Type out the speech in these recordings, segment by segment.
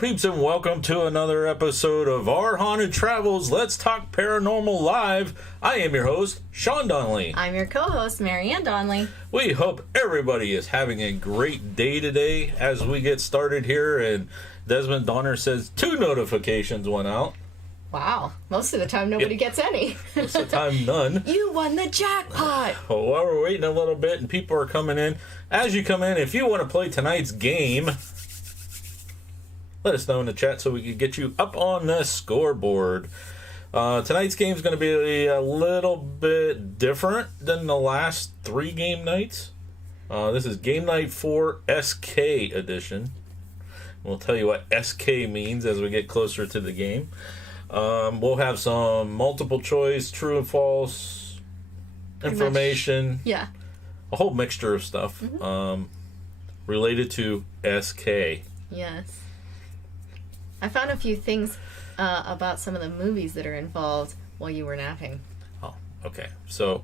peeps, and welcome to another episode of Our Haunted Travels. Let's Talk Paranormal Live. I am your host, Sean Donnelly. I'm your co-host, Marianne Donnelly. We hope everybody is having a great day today as we get started here. And Desmond Donders says 2 notifications went out. Wow. Most of the time, nobody gets any. Most of the time, none. You won the jackpot. Well, while we're waiting a little bit and people are coming in, as you come in, if you want to play tonight's game, let us know in the chat so we can get you up on the scoreboard. Tonight's game is going to be a little bit different than the last 3 game nights. This is Game Night 4 SK Edition. We'll tell you what SK means as we get closer to the game. We'll have some multiple choice, true and false information. Yeah. A whole mixture of stuff related to SK. Yes. I found a few things about some of the movies that are involved while you were napping. Oh, okay. So,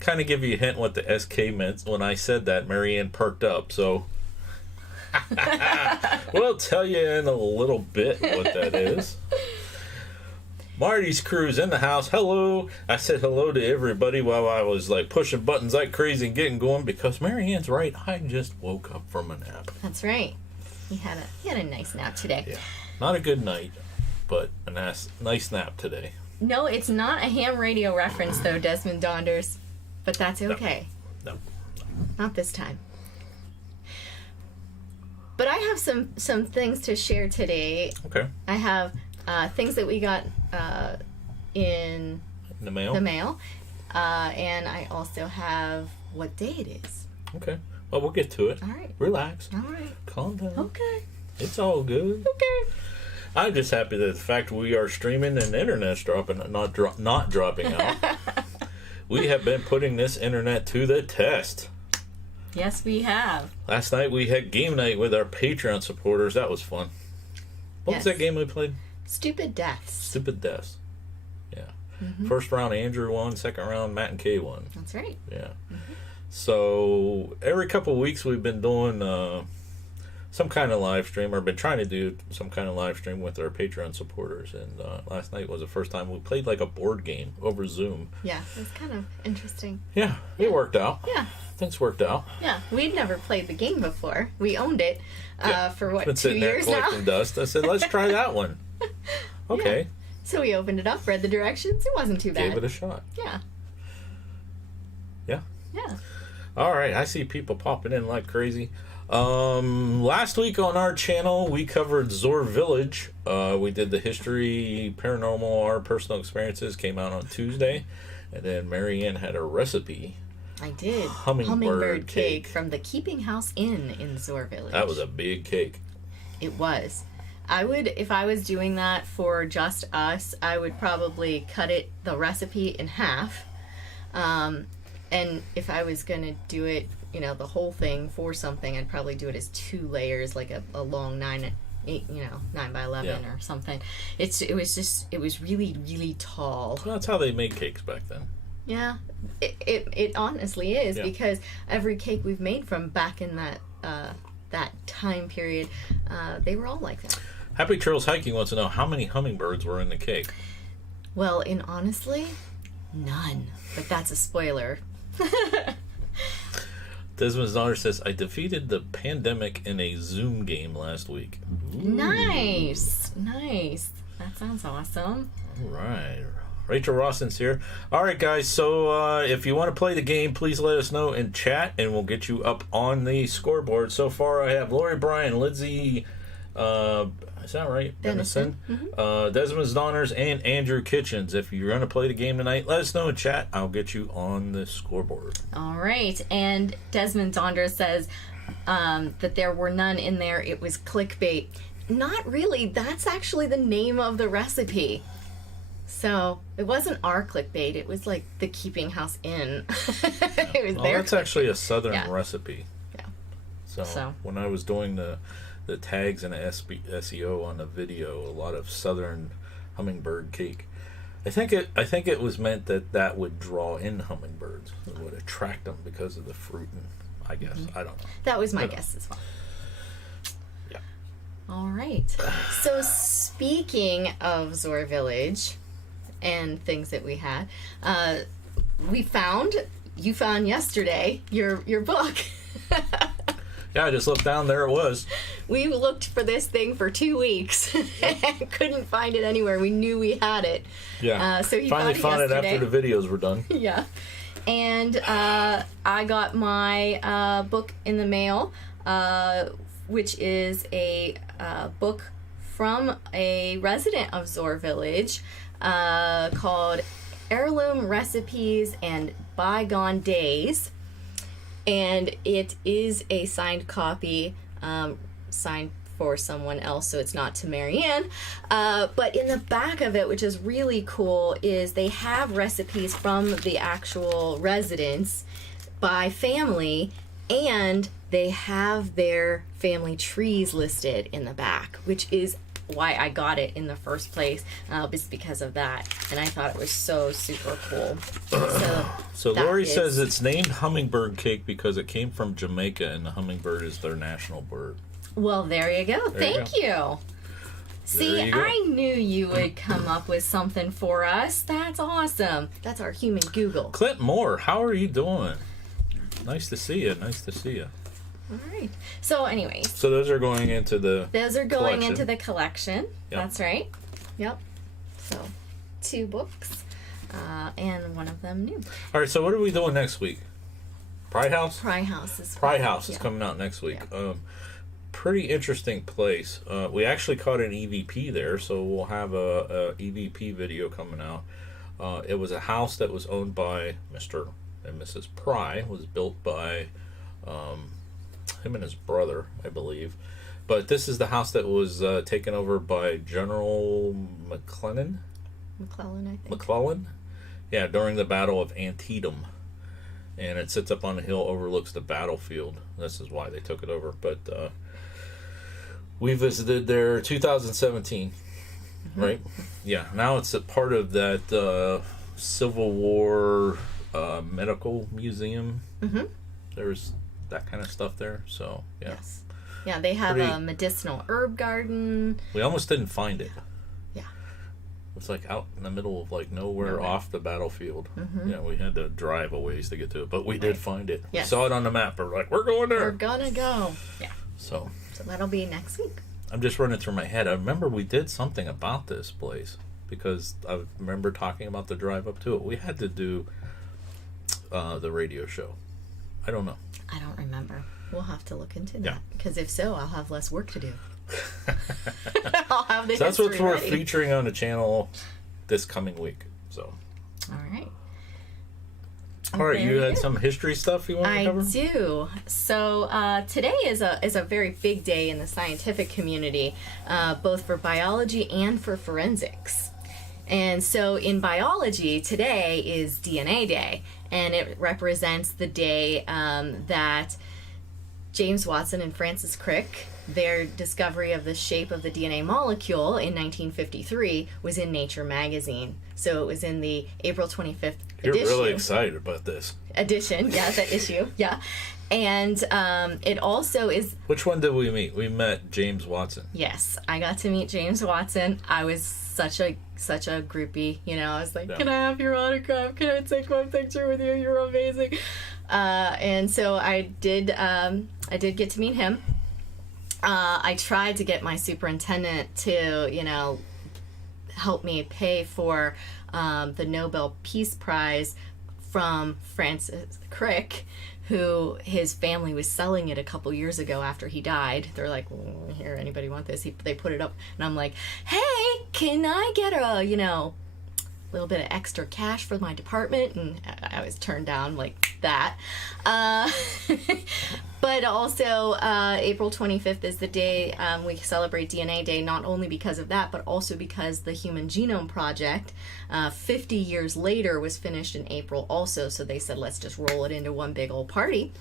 kind of give you a hint what the SK meant. When I said that, Marianne perked up. So, we'll tell you in a little bit what that is. Marty's crew's in the house. Hello. I said hello to everybody while I was like pushing buttons like crazy and getting going because Marianne's right. I just woke up from a nap. That's right. He had a nice nap today. Yeah. Not a good night, but a nice nap today. No, it's not a ham radio reference, though, Desmond Donders. But that's okay. No. Not this time. But I have some things to share today. Okay. I have things that we got in the mail. And I also have what day it is. Okay. Well, we'll get to it. All right. Relax. All right. Calm down. Okay. It's all good. Okay. I'm just happy that the fact we are streaming and the internet's not dropping out. We have been putting this internet to the test. Yes, we have. Last night we had game night with our Patreon supporters. That was fun. What was that game we played? Stupid Deaths. Stupid Deaths. Yeah. Mm-hmm. First round Andrew won. Second round Matt and Kay won. That's right. Yeah. Mm-hmm. So every couple of weeks we've been doing some kind of live stream, or been trying to do some kind of live stream with our Patreon supporters. And last night was the first time we played like a board game over Zoom. Yeah, it was kind of interesting. Yeah, it worked out. Yeah. Things worked out. Yeah, we'd never played the game before. We owned it for what, been 2 sitting there years now? collecting dust. I said, let's try that one. Okay. Yeah. So we opened it up, read the directions. It wasn't too bad. Gave it a shot. Yeah. Yeah. Yeah. All right, I see people popping in like crazy. Last week on our channel, we covered Zor Village. We did the history, paranormal, our personal experiences, came out on Tuesday. And then Marianne had a recipe. I did. Hummingbird cake from the Keeping House Inn in Zor Village. That was a big cake. It was. I would, if I was doing that for just us, I would probably cut the recipe in half. And if I was going to do it, the whole thing for something, I'd probably do it as 2 layers, like a long 9 by 11 or something. It was really, really tall. Well, that's how they made cakes back then. Yeah, it honestly is, because every cake we've made from back in that time period, they were all like that. Happy Trails Hiking wants to know how many hummingbirds were in the cake. Well, honestly, none. But that's a spoiler. Desmond's daughter says, I defeated the pandemic in a Zoom game last week. Ooh. Nice. That sounds awesome. All right. Rachel Rawson's here. All right, guys. So if you want to play the game, please let us know in chat, and we'll get you up on the scoreboard. So far, I have Lori Bryant, Lindsay, is that right? Denison. Mm-hmm. Desmond's Donners, and Andrew Kitchens. If you're going to play the game tonight, let us know in chat. I'll get you on the scoreboard. All right. And Desmond Donders says that there were none in there. It was clickbait. Not really. That's actually the name of the recipe. So it wasn't our clickbait. It was like the Keeping House Inn. It was their that's actually a southern recipe. Yeah. So when I was doing the tags and the SEO on the video, a lot of southern hummingbird cake. I think it was meant that would draw in hummingbirds. It would attract them because of the fruit, and I guess I don't know. That was my guess as well. Yeah. All right. So speaking of Zor Village and things that we had, you found yesterday your book. Yeah, I just looked down. There it was. We looked for this thing for 2 weeks and couldn't find it anywhere. We knew we had it. Yeah. So he finally found it yesterday. after the videos were done. Yeah. And I got my book in the mail, which is a book from a resident of Zor Village called Heirloom Recipes and Bygone Days. And it is a signed copy, signed for someone else, so it's not to Marianne. But in the back of it, which is really cool, is they have recipes from the actual residents by family, and they have their family trees listed in the back, which is why I got it in the first place, just because of that. And I thought it was so super cool. So Lori says it's named hummingbird cake because it came from Jamaica, and the hummingbird is their national bird. Well, there you go. Thank you. See, I knew you would come up with something for us. That's awesome. That's our human Google. Clint Moore, how are you doing? Nice to see you. Nice to see you. All right. So, anyways. So those are going into the collection. Yep. That's right. Yep. So, 2 books, and one of them new. All right. So what are we doing next week? Pry House. Pry House is coming out next week. Yeah. Pretty interesting place. We actually caught an EVP there, so we'll have a EVP video coming out. It was a house that was owned by Mr. and Mrs. Pry. It was built by him and his brother, I believe. But this is the house that was taken over by General McClellan, I think. McClellan? Yeah, during the Battle of Antietam. And it sits up on a hill, overlooks the battlefield. This is why they took it over. But we visited there 2017, right? Yeah, now it's a part of that Civil War medical museum. Mm-hmm. There's that kind of stuff there, so yeah. Yes. Yeah, they have a medicinal herb garden. We almost didn't find it. Yeah. It's like out in the middle of like nowhere off the battlefield. Mm-hmm. Yeah, we had to drive a ways to get to it, but we did find it. Yes. We saw it on the map. We're like, we're going there. We're gonna go. Yeah. So that'll be next week. I'm just running through my head. I remember we did something about this place because I remember talking about the drive up to it. We had to do the radio show. I don't know. I don't remember. We'll have to look into that. Because if so, I'll have less work to do. I'll have the that's what we're ready. featuring on the channel this coming week. So. All right. All right, you had some history stuff you want to cover? I do. So today is a very big day in the scientific community, both for biology and for forensics. And so in biology, today is DNA Day, and it represents the day that James Watson and Francis Crick, their discovery of the shape of the DNA molecule in 1953 was in Nature magazine. So it was in the April 25th edition. You're really excited about this. Edition, yeah, the issue, yeah. And it also is... Which one did we meet? We met James Watson. Yes, I got to meet James Watson. I was such a groupie, you know. I was like, Can I have your autograph? Can I take one picture with you? You're amazing. And so I did get to meet him. I tried to get my superintendent to, you know, help me pay for the Nobel Peace Prize from Francis Crick, who his family was selling it a couple years ago after he died. They're like, well, here, anybody want this? They put it up, and I'm like, hey, can I get a, you know, little bit of extra cash for my department? And I was turned down like that. But also, April 25th is the day we celebrate DNA Day, not only because of that, but also because the Human Genome Project, 50 years later, was finished in April also. So they said, let's just roll it into one big old party.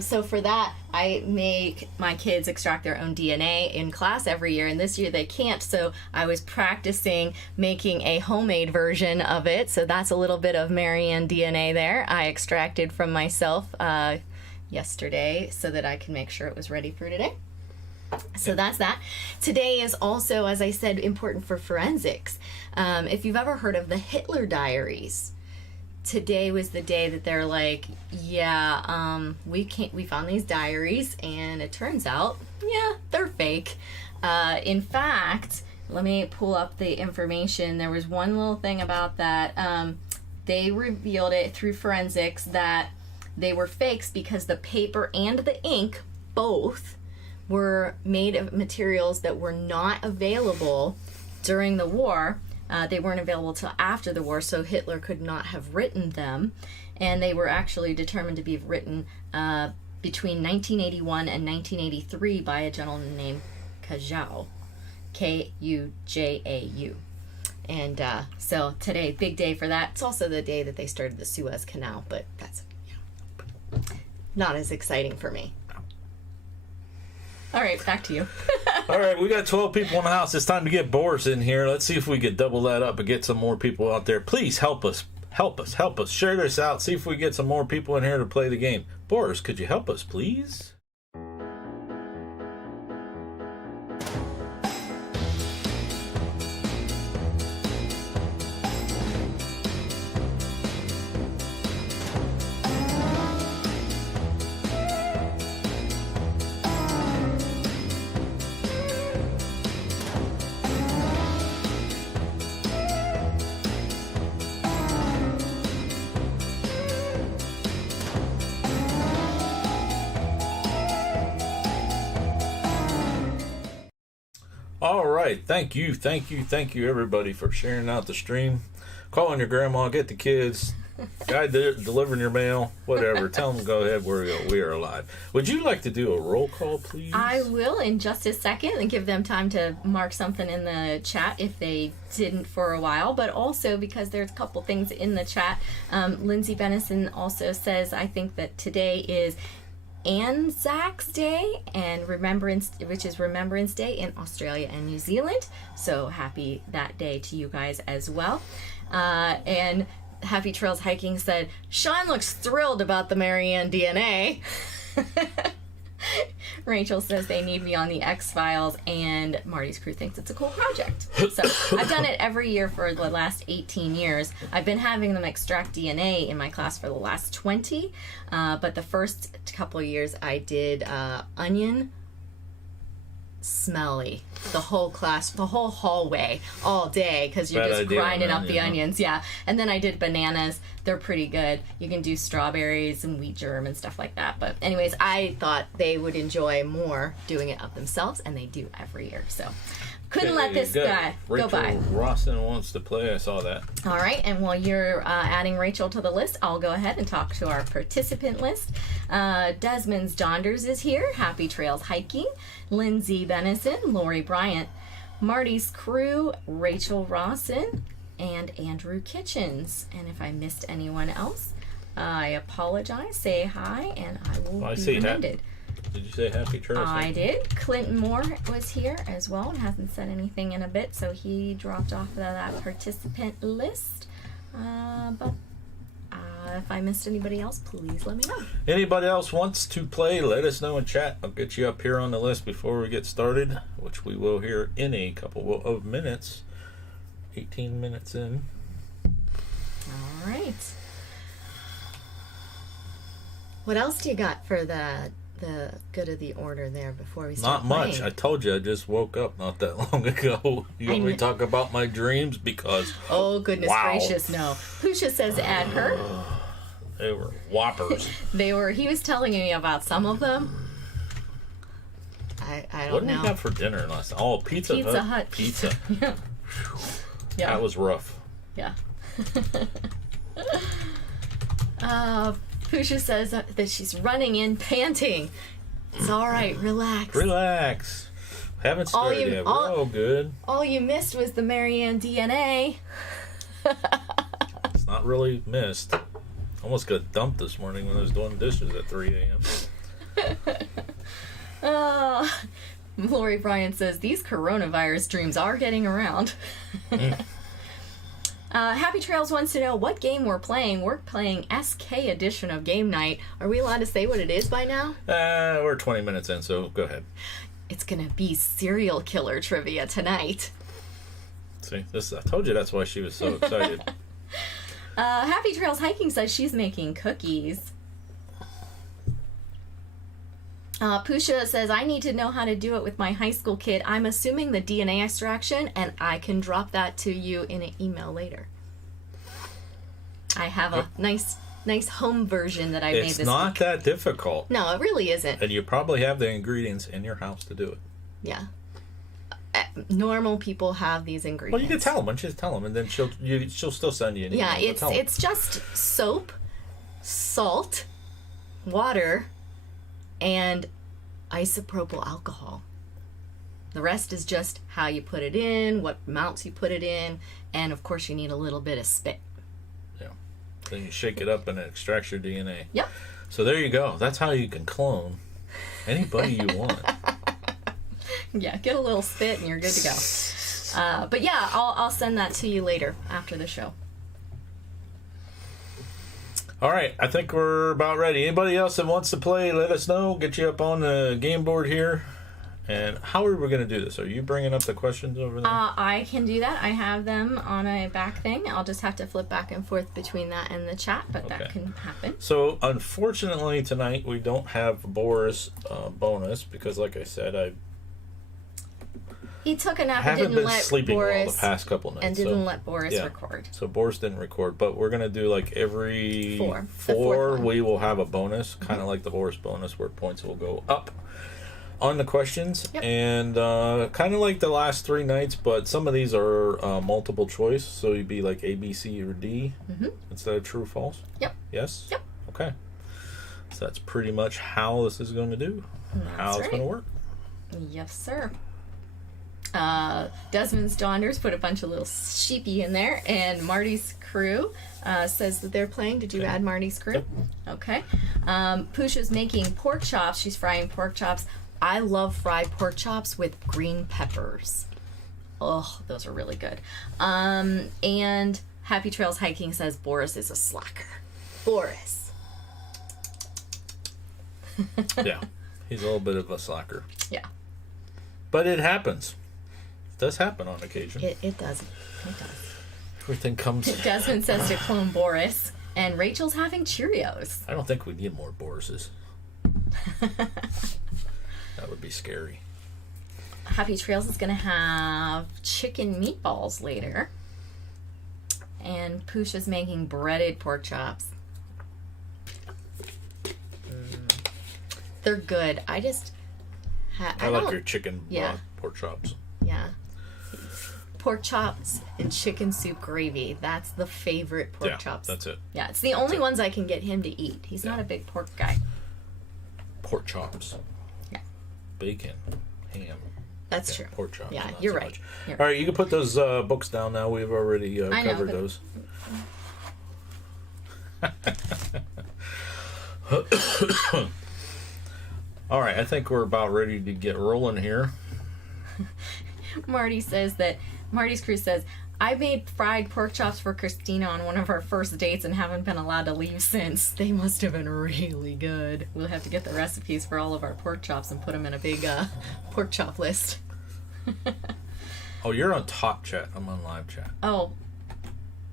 So for that, I make my kids extract their own DNA in class every year, and this year they can't, so I was practicing making a homemade version of it. So that's a little bit of Marianne DNA there. I extracted from myself yesterday so that I can make sure it was ready for today. So that's that. Today is also, as I said, important for forensics. If you've ever heard of the Hitler Diaries, today was the day that they're like, yeah, we found these diaries, and it turns out, yeah, they're fake. In fact, let me pull up the information. There was one little thing about that. They revealed it through forensics that they were fakes because the paper and the ink both were made of materials that were not available during the war. They weren't available till after the war, so Hitler could not have written them. And they were actually determined to be written between 1981 and 1983 by a gentleman named Kujau. Kujau. And so today, big day for that. It's also the day that they started the Suez Canal, but that's not as exciting for me. All right, back to you. All right, we got 12 people in the house. It's time to get Boris in here. Let's see if we could double that up and get some more people out there. Please help us. Help us. Help us. Share this out. See if we get some more people in here to play the game. Boris, could you help us, please? All right, thank you, everybody, for sharing out the stream, calling your grandma, get the kids, guy delivering your mail, whatever. Tell them to go ahead. We are alive. Would you like to do a roll call, please? I will in just a second and give them time to mark something in the chat if they didn't for a while, but also because there's a couple things in the chat. Lindsay Benison also says, I think that today is Anzac Day and which is Remembrance Day in Australia and New Zealand. So happy that day to you guys as well. And Happy Trails Hiking said, Sean looks thrilled about the Marianne DNA. Rachel says they need me on the X-Files, and Marty's crew thinks it's a cool project. So I've done it every year for the last 18 years. I've been having them extract DNA in my class for the last 20, but the first couple of years I did onion smelly. The whole class, the whole hallway, all day, because you're just grinding up the onions. Yeah. And then I did bananas. They're pretty good. You can do strawberries and wheat germ and stuff like that. But anyways, I thought they would enjoy more doing it up themselves, and they do every year. So couldn't let this guy go by. Rachel Rawson wants to play. I saw that. All right. And while you're adding Rachel to the list, I'll go ahead and talk to our participant list. Desmond's Donders is here. Happy Trails Hiking. Lindsay Benison, Lori Bryant, Marty's crew, Rachel Rawson, and Andrew Kitchens. And if I missed anyone else, I apologize. Say hi, and I will be reminded. Did you say Happy Trails? I did. Clinton Moore was here as well and hasn't said anything in a bit, so he dropped off of that participant list. But if I missed anybody else, please let me know. Anybody else wants to play, let us know in chat. I'll get you up here on the list before we get started, which we will here in a couple of minutes. 18 minutes in. All right. What else do you got for the good of the order there before we start Not much. I told you I just woke up not that long ago. You want me to talk about my dreams? Because oh goodness gracious, no. Pusha says add her. They were whoppers. He was telling me about some of them. I don't know. What did we have for dinner last night? Oh, Pizza Hut. Pizza. Yeah. Yeah. That was rough. Yeah. Pusha says that she's running in panting. It's all right. Relax. Relax. Haven't started yet. We're all good. All you missed was the Marianne DNA. It's not really missed. Almost got dumped this morning when I was doing dishes at 3 a.m. Lori Bryant says, these coronavirus dreams are getting around. Happy Trails wants to know what game we're playing. We're playing SK edition of Game Night. Are we allowed to say what it is by now? We're 20 minutes in, so go ahead. it's gonna be serial killer trivia tonight. See, I told you that's why she was so excited. Happy Trails Hiking says she's making cookies. Pusha says, I need to know how to do it with my high school kid. I'm assuming the DNA extraction, and I can drop that to you in an email later. I have a nice home version that I made this week. It's not that difficult. No, it really isn't. And you probably have the ingredients in your house to do it. Yeah. Normal people have these ingredients. Well, you can tell them. Why don't you just tell them, and then she'll still send you an email. Yeah, it's just soap, salt, water, and isopropyl alcohol. The rest is just how you put it in, what amounts you put it in, and of course you need a little bit of spit. Yeah. Then you shake it up and it extracts your DNA. Yep. So there you go. That's how you can clone anybody you want. Yeah, get a little spit and you're good to go. But yeah, I'll send that to you later after the show. All right, I think we're about ready. Anybody else that wants to play, let us know. Get you up on the game board here. And how are we going to do this? Are you bringing up the questions over there? I can do that. I have them on a back thing. I'll just have to flip back and forth between that and the chat, but that can happen. So, unfortunately, tonight we don't have Boris bonus because, like I said, he took a nap and haven't didn't been let sleeping Boris well the past couple nights. and didn't let Boris yeah. record. So Boris didn't record, but we're gonna do like every four we will have a bonus, kind of like the Boris bonus, where points will go up on the questions, and kind of like the last 3 nights. But some of these are multiple choice, so you'd be like A, B, C, or D instead of true, false. Yep. Yes. Yep. Okay. So that's pretty much how this is going to do. How it's going to work. Yes, sir. Desmond's Donders put a bunch of little sheepy in there, and Marty's crew says that they're playing. Did you add Marty's crew? Yep. Okay. Pusha's making pork chops. She's frying pork chops. I love fried pork chops with green peppers. Oh, those are really good. And Happy Trails Hiking says Boris is a slacker. Boris. Yeah, he's a little bit of a slacker. Yeah. But it happens. It does happen on occasion. It does. It does. Everything comes... Desmond says to clone Boris, and Rachel's having Cheerios. I don't think we need more Borises. That would be scary. Happy Trails is going to have chicken meatballs later. And Pusha's making breaded pork chops. They're good. I just... I like your chicken broth pork chops. Yeah. Pork chops and chicken soup gravy. That's the favorite pork chops. That's it. Yeah, it's the only ones I can get him to eat. He's not a big pork guy. Pork chops. Yeah. Bacon. Ham. That's true. Pork chops. Yeah, not you're so right. much. All right, you can put those books down now. We've already covered those. All right, I think we're about ready to get rolling here. Marty's crew says, I made fried pork chops for Christina on one of our first dates and haven't been allowed to leave since. They must have been really good. We'll have to get the recipes for all of our pork chops and put them in a big pork chop list. Oh, you're on top chat. I'm on live chat. Oh,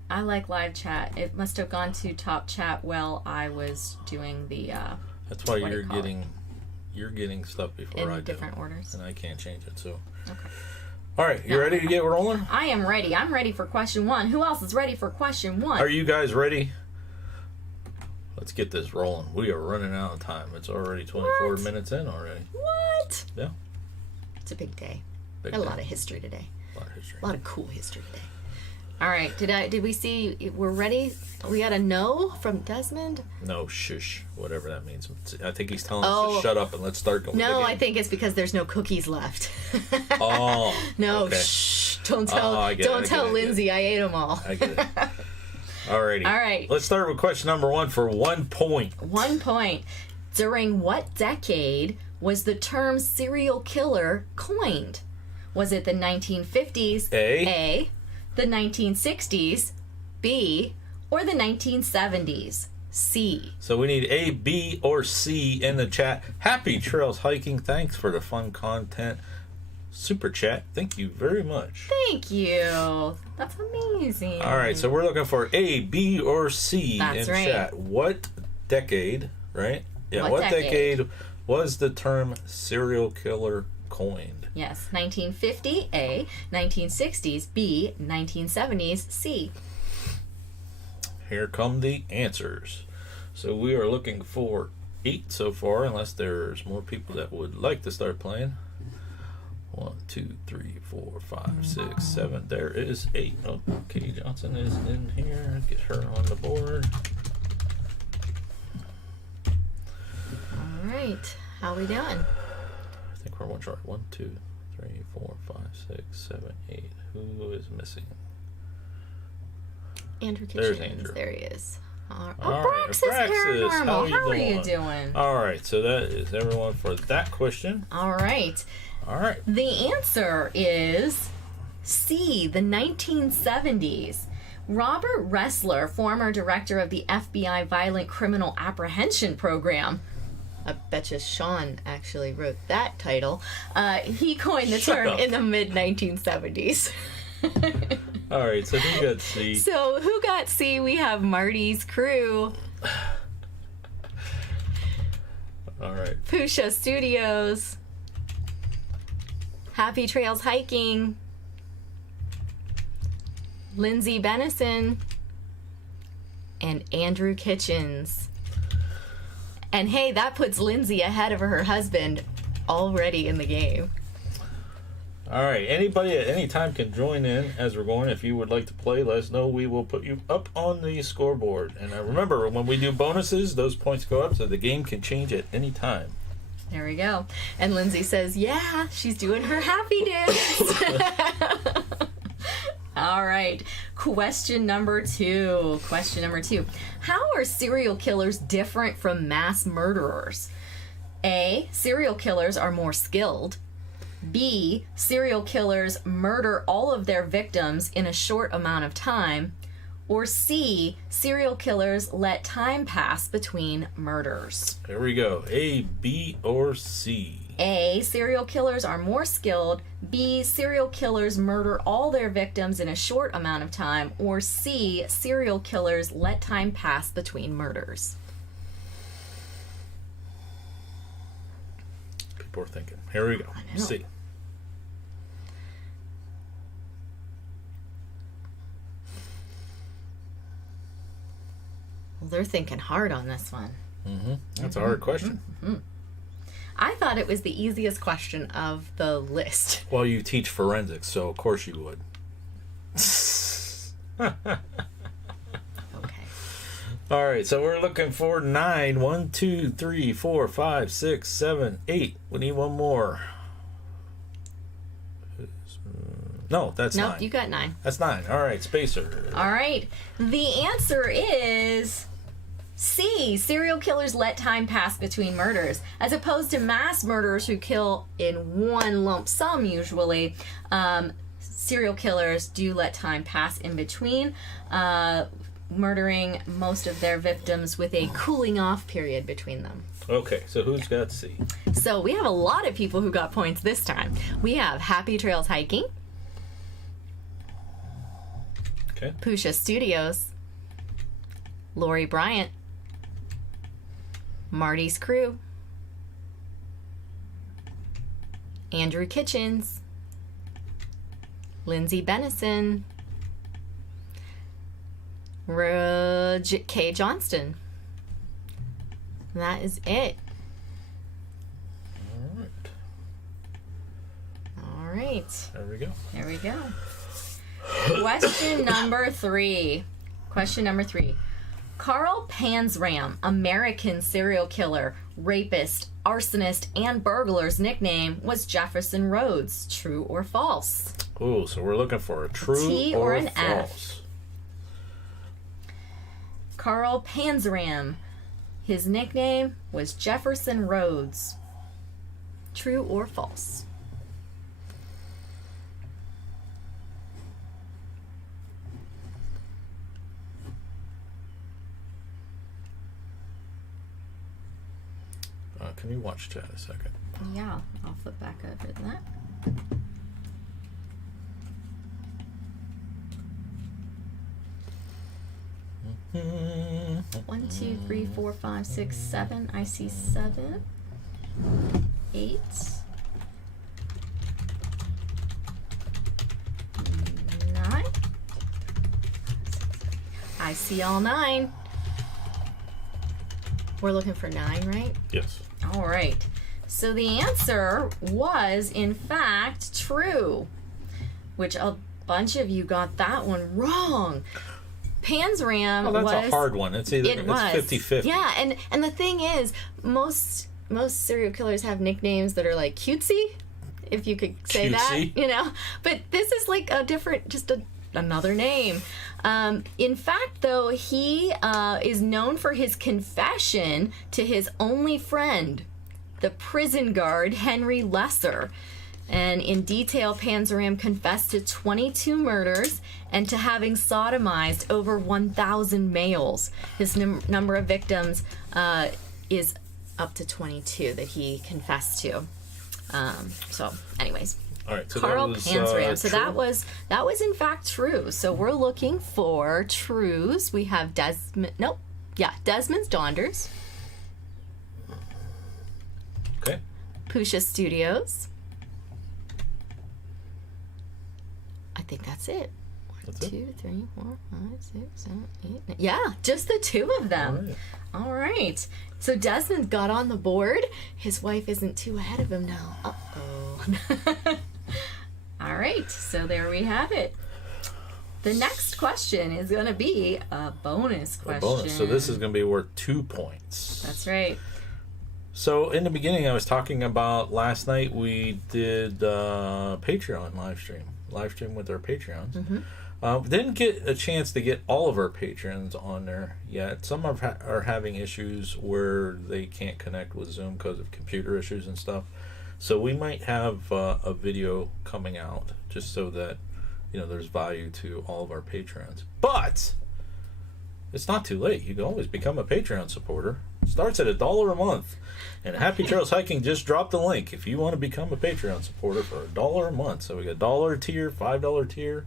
I like live chat. It must have gone to top chat while I was doing the... That's why you're getting stuff before I do. In different orders. And I can't change it, so... Okay. All right, you ready to get rolling? I am ready. I'm ready for question 1. Who else is ready for question 1? Are you guys ready? Let's get this rolling. We are running out of time. It's already 24 minutes in already. What? Yeah. It's a big day. Big A day. lot of history today. A lot of history. A lot of cool history today. All right. Did we see? We're ready. We got a no from Desmond. No, shush. Whatever that means. I think he's telling us to shut up and let's start going. No, I think it's because there's no cookies left. Oh. No, okay. shh. Don't tell Lindsay I ate them all. I get it. Alrighty. All right. Let's start with question number 1 for 1 point. 1 point. During what decade was the term serial killer coined? Was it the 1950s? A. The 1960s? B. Or the 1970s? C. So we need A, B, or C in the chat. Happy Trails Hiking. Thanks for the fun content. Super chat. Thank you very much. Thank you. That's amazing. All right, so we're looking for A, B, or C That's in right. chat. What decade, right? Yeah, what decade was the term serial killer coined? Yes, 1950, A. 1960s, B. 1970s, C. Here come the answers. So we are looking for 8 so far, unless there's more people that would like to start playing. 1, 2, 3, 4, 5, 6, 7. There is 8. Oh, Katie Johnson is in here. Get her on the board. All right. How we doing? I think we're one short. 1, 2, 3, 4, 5, 6, 7, 8. Who is missing? Andrew There's Kitchens. Andrew. There he is. All right, Braxis Paranormal. How are you doing? All right, so that is everyone for that question. All right. All right. The answer is C, the 1970s. Robert Ressler, former director of the FBI Violent Criminal Apprehension Program. I bet you Sean actually wrote that title. He coined the term in the mid-1970s. All right, so who got C? So who got C? We have Marty's Crew. All right. Pusha Studios. Happy Trails Hiking. Lindsay Benison. And Andrew Kitchens. And hey, that puts Lindsay ahead of her husband already in the game. All right, anybody at any time can join in as we're going. If you would like to play, let us know. We will put you up on the scoreboard. And remember, when we do bonuses, those points go up so the game can change at any time. There we go. And Lindsay says, yeah, she's doing her happy dance. All right. Question number two. How are serial killers different from mass murderers? A, serial killers are more skilled. B, serial killers murder all of their victims in a short amount of time. Or C, serial killers let time pass between murders. There we go. A, B, or C. A, serial killers are more skilled. B, serial killers murder all their victims in a short amount of time. Or C, serial killers let time pass between murders. People are thinking. Here we go. C. Well, they're thinking hard on this one. That's a hard question. I thought it was the easiest question of the list. Well, you teach forensics, so of course you would. Okay. All right, so we're looking for 9. 1, 2, 3, 4, 5, 6, 7, 8. We need one more. No, that's 9. Nope, you got 9. That's 9. All right, spacer. All right. The answer is C. Serial killers let time pass between murders. As opposed to mass murderers who kill in one lump sum usually, serial killers do let time pass in between, murdering most of their victims with a cooling off period between them. Okay, so who's got C? So we have a lot of people who got points this time. We have Happy Trails Hiking. Okay. Pusha Studios. Lori Bryant. Marty's Crew. Andrew Kitchens. Lindsay Benison. K. Johnston. That is it. All right. There we go. There we go. Question number 3. Carl Panzram, American serial killer, rapist, arsonist, and burglar's nickname was Jefferson Rhodes. True or false? Ooh, so we're looking for a true T or an false. F. Carl Panzram, his nickname was Jefferson Rhodes. True or false? Can you watch chat a second? Yeah, I'll flip back over to that. 1, 2, 3, 4, 5, 6, 7. I see 7, 8, 9. I see all 9. We're looking for 9, right? Yes. All right. So the answer was, in fact, true, which a bunch of you got that one wrong. Panzram Well, was... that's a hard one. It's either It was. 50-50. Yeah, and the thing is, most serial killers have nicknames that are like cutesy, if you could say Cutesy? that, you know. But this is like a different, just another name. In fact, though, he is known for his confession to his only friend, the prison guard Henry Lesser. And in detail, Panzram confessed to 22 murders and to having sodomized over 1,000 males. His number of victims is up to 22 that he confessed to. So, anyways. All right. So Carl that was, Panzram. So true. that was in fact true. So we're looking for trues. We have Desmond. Nope. Yeah, Desmond's Donders. Okay. Pusha Studios. I think that's it. That's it? 2, 3, 4, 5, 6, 7, 8, 9. Yeah, just the 2 of them. All right. So Desmond got on the board. His wife isn't too ahead of him now. Uh-oh. All right. So there we have it. The next question is going to be a bonus question. A bonus. So this is going to be worth 2 points. That's right. So in the beginning, I was talking about last night we did Patreon live stream with our Patreons. Mm-hmm. Didn't get a chance to get all of our patrons on there yet. Some are having issues where they can't connect with Zoom because of computer issues and stuff. So we might have a video coming out just so that there's value to all of our patrons. But it's not too late. You can always become a Patreon supporter. It starts at $1 a month. And Happy Trails Hiking just dropped the link if you want to become a Patreon supporter for $1 a month. So we got $1 tier, $5 tier,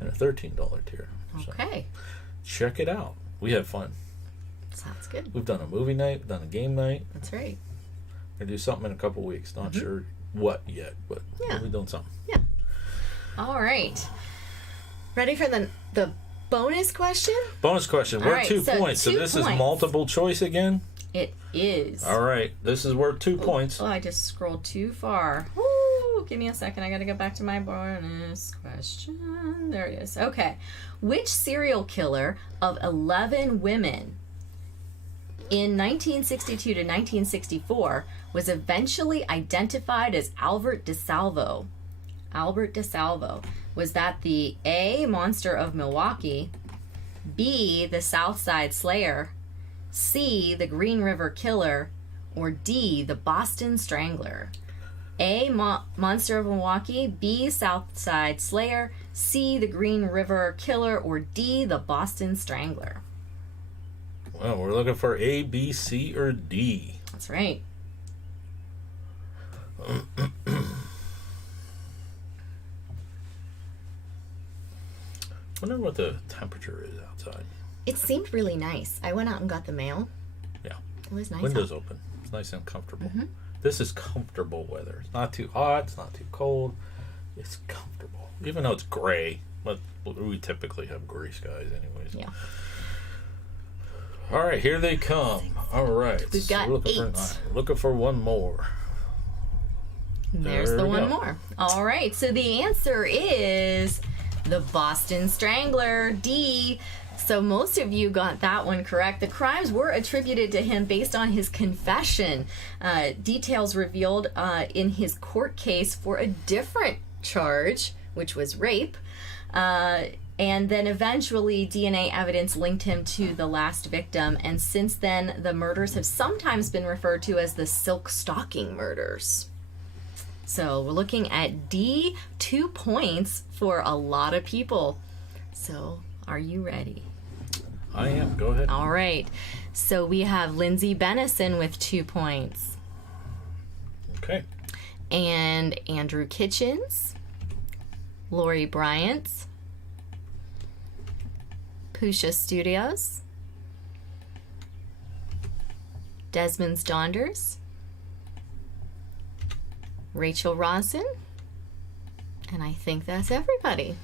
and a $13 tier. So Okay. check it out. We have fun. Sounds good. We've done a movie night, we've done a game night. That's right. We're going to do something in a couple weeks. Not sure what yet, but Yeah. we'll be doing something. Yeah. All right. Ready for the bonus question? Bonus question. All Worth right, 2 so points. So 2 this points. is multiple choice again? It is. All right. This is worth 2 points. Oh, I just scrolled too far. Woo! Give me a second. I got to go back to my bonus question. There it is. Okay. Which serial killer of 11 women in 1962 to 1964 was eventually identified as Albert DeSalvo? Albert DeSalvo. Was that the A, Monster of Milwaukee, B, the South Side Slayer, C, the Green River Killer, or D, the Boston Strangler? A, Monster of Milwaukee, B, South Side Slayer, C, the Green River Killer, or D, the Boston Strangler? Well, we're looking for A, B, C, or D. That's right. I wonder what the temperature is outside. It seemed really nice. I went out and got the mail. Yeah. It was nice. Windows out. open. It's nice and comfortable. Mm-hmm. This is comfortable weather. It's not too hot. It's not too cold. It's comfortable. Even though it's gray. But we typically have gray skies anyways. Yeah. All right, here they come. All right. We've got we're looking 8. For 9. Looking for one more. There's There the we one go. more. All right, so the answer is the Boston Strangler, D. So most of you got that one correct. The crimes were attributed to him based on his confession. Details revealed in his court case for a different charge, which was rape. And then eventually DNA evidence linked him to the last victim. And since then, the murders have sometimes been referred to as the silk stocking murders. So we're looking at D, 2 points for a lot of people. So are you ready? I am. Go ahead. All right. So we have Lindsay Bennison with 2 points. Okay. And Andrew Kitchens, Lori Bryant, Pusha Studios, Desmond's Donders, Rachel Ronson, and I think that's everybody.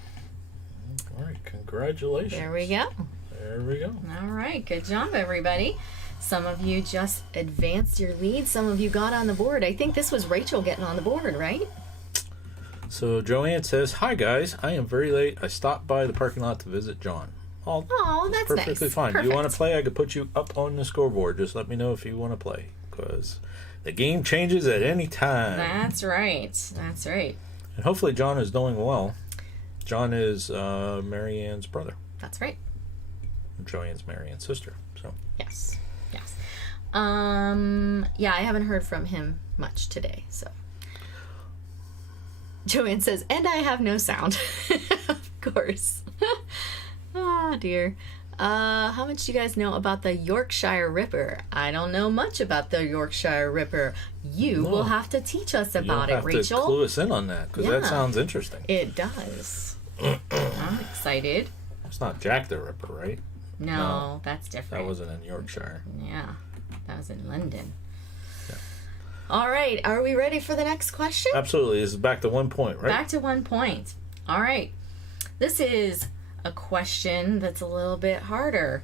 All right, congratulations. There we go. There we go. All right, good job, everybody. Some of you just advanced your lead. Some of you got on the board. I think this was Rachel getting on the board, right? So Joanne says, "Hi guys, I am very late. I stopped by the parking lot to visit John." Oh, that's perfectly nice. fine. Perfect. You want to play? I could put you up on the scoreboard. Just let me know if you want to play, because the game changes at any time. That's right. That's right. And hopefully John is doing well. John is Marianne's brother. That's right. Joanne's Marianne's sister. So Yes. Yes. Yeah, I haven't heard from him much today, so. Joanne says, and I have no sound. Of course. Oh, dear. How much do you guys know about the Yorkshire Ripper? I don't know much about the Yorkshire Ripper. You will have to teach us about it, Rachel. You'll have to clue us in on that, because that sounds interesting. It does. I'm excited. It's not Jack the Ripper, right? No, that's different. That wasn't in Yorkshire. Yeah, that was in London. Yeah. All right, are we ready for the next question? Absolutely. This is back to 1 point, right? Back to 1 point. All right. This is a question that's a little bit harder.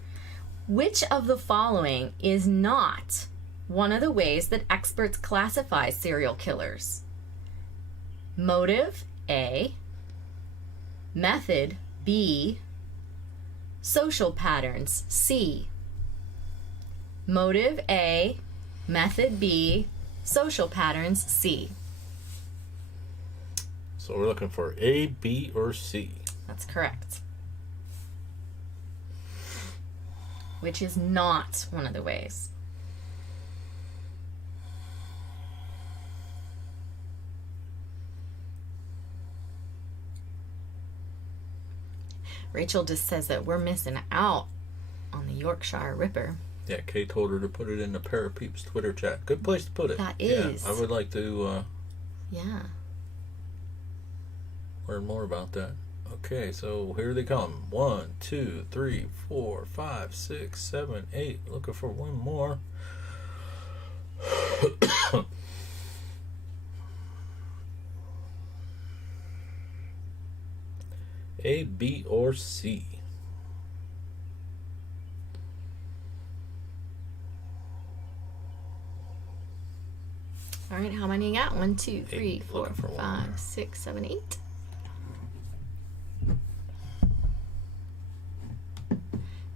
Which of the following is not one of the ways that experts classify serial killers? Motive, A. Method, B. Social patterns, C. Motive, A. Method, B. Social patterns, C. So we're looking for A, B, or C. That's correct. Which is not one of the ways. Rachel just says that we're missing out on the Yorkshire Ripper. Yeah, Kay told her to put it in the Parapeeps Twitter chat. Good place to put it. That is. Yeah, I would like to Yeah. learn more about that. Okay, so here they come. 1, 2, 3, 4, 5, 6, 7, 8. Looking for one more. A, B, or C? All right, how many you got? 1, 2, 3, Eight. 4, Looking for one 5, more. 6, 7, 8.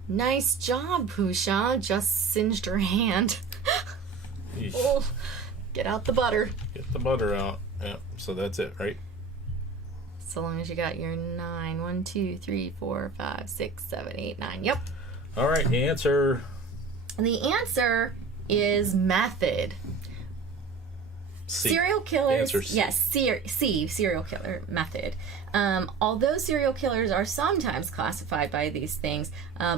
Nice job, Pusha. Just singed her hand. Yeesh. Oh, get out the butter. Get the butter out. Yeah, so that's it, right? So long as you got your 9. 1, 2, 3, 4, 5, 6, 7, 8, 9. Yep. All right, the answer. And the answer is method. C. Serial killers, Answer C. yes, C, serial killer method. Although serial killers are sometimes classified by these things,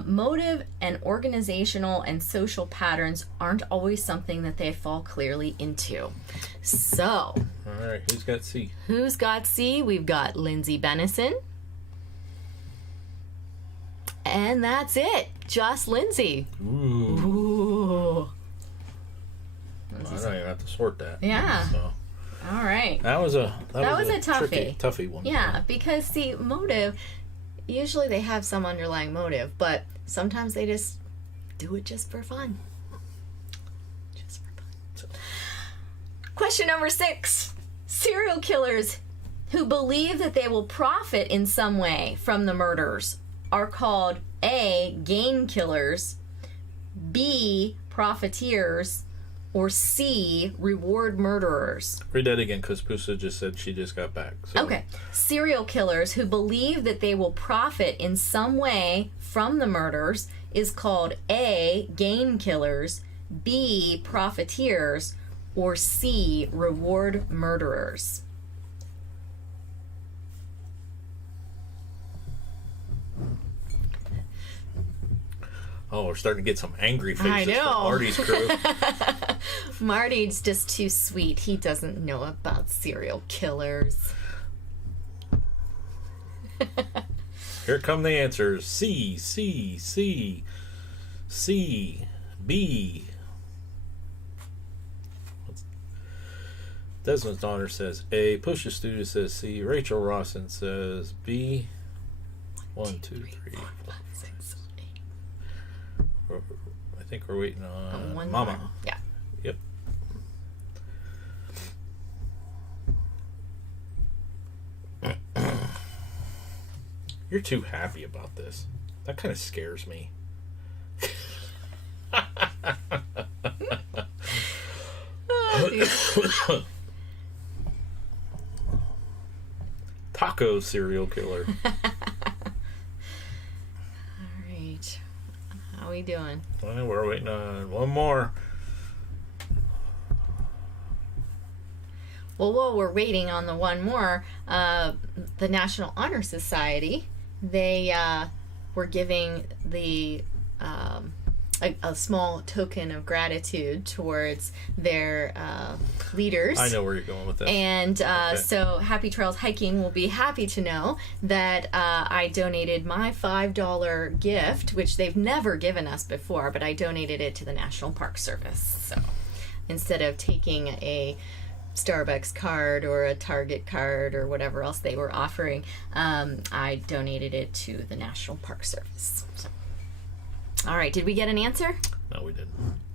motive and organizational and social patterns aren't always something that they fall clearly into. So, All right, who's got C? who's got C? We've got Lindsay Benison. And that's it. Just Lindsay. Ooh. Ooh. I don't even have to sort that. Yeah. So. All right. That was a toughie. toughie one. Yeah, because see, motive, usually they have some underlying motive, but sometimes they just do it just for fun. Just for fun. Question number 6. Serial killers who believe that they will profit in some way from the murders are called A, gain killers, B, profiteers, or C, reward murderers. Read that again, because Pusa just said she just got back. So. Okay. Serial killers who believe that they will profit in some way from the murders is called A, gain killers, B, profiteers, or C, reward murderers. Oh, we're starting to get some angry faces I know. from Marty's crew. Marty's just too sweet. He doesn't know about serial killers. Here come the answers. C, C, C, C, B. Desmond's daughter says A. Pusha Studio says C. Rachel Rawson says B. 1, 2, 3, 4, 5, 6, 8. I think we're waiting on one Mama. more. Yeah. Yep. You're too happy about this. That kind of scares me. Taco serial killer. Alright. How we doing? Well, we're waiting on one more. Well, while we're waiting on the one more, the National Honor Society, they were giving the a small token of gratitude towards their leaders. I know where you're going with this. And Okay. so Happy Trails Hiking will be happy to know that I donated my $5 gift, which they've never given us before, but I donated it to the National Park Service. So instead of taking a Starbucks card or a Target card or whatever else they were offering, I donated it to the National Park Service. So. All right, did we get an answer? No, we didn't.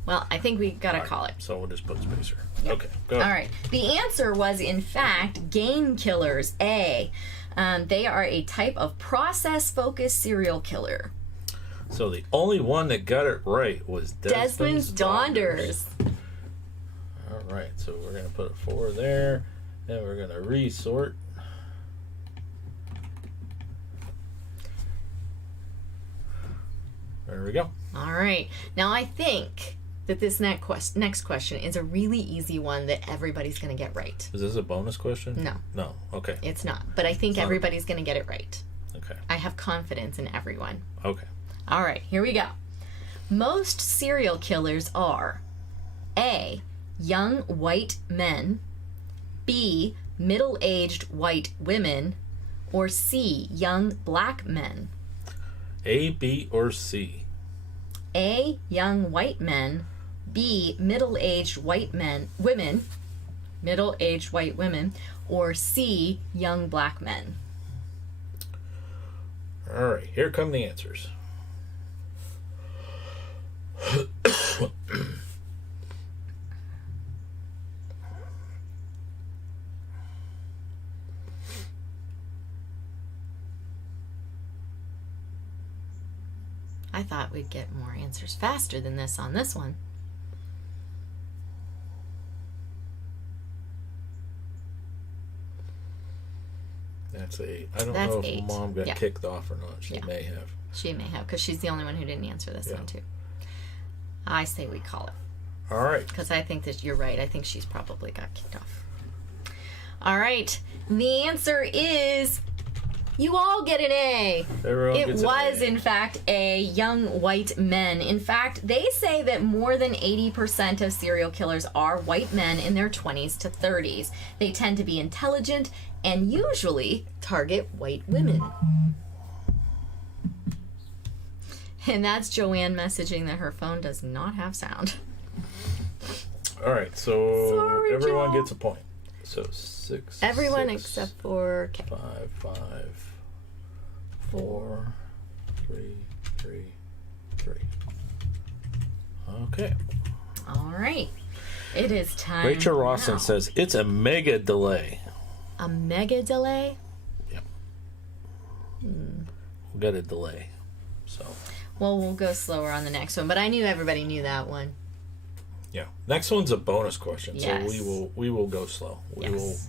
Well, I think we gotta All right, call it. So we'll just put spacer. Yep. Okay, go All ahead. right. The answer was, in fact, game killers. A. They are a type of process-focused serial killer. So the only one that got it right was Desmond's Donders. All right, so we're going to put a 4 there, and we're going to resort. There we go. All right. Now, I think that this next question is a really easy one that everybody's going to get right. Is this a bonus question? No, No. Okay. it's not. But I think not. everybody's going to get it right. Okay. I have confidence in everyone. Okay. All right, here we go. Most serial killers are A. Young white men, B. Middle-aged white women, or C. Young black men. A, B, or C? A. Young white men, B. Middle-aged white women, middle-aged white women, or C. Young black men. All right, here come the answers. I thought we'd get more answers faster than this on this one. That's 8. I don't That's know if 8. Mom got Yeah. kicked off or not. She Yeah. may have. She may have, because she's the only one who didn't answer this Yeah. one, too. I say we call it, All right. because I think that you're right. I think she's probably got kicked off. All right. The answer is you all get an A. Everyone It gets an was, A. in fact, a young white men. In fact, they say that more than 80% of serial killers are white men in their 20s to 30s. They tend to be intelligent and usually target white women. And that's Joanne messaging that her phone does not have sound. All right, so Sorry, everyone Joe. gets a point. So 6. Everyone 6, except for Kay. 5, 5, 4, 3, 3, 3. Okay. All right. It is time. Rachel Rawson now. says it's a mega delay. A mega delay? Yep. We got a delay. So, Well, we'll go slower on the next one, but I knew everybody knew that one. yeah. Next one's a bonus question. Yes. So we will go slow. Yes.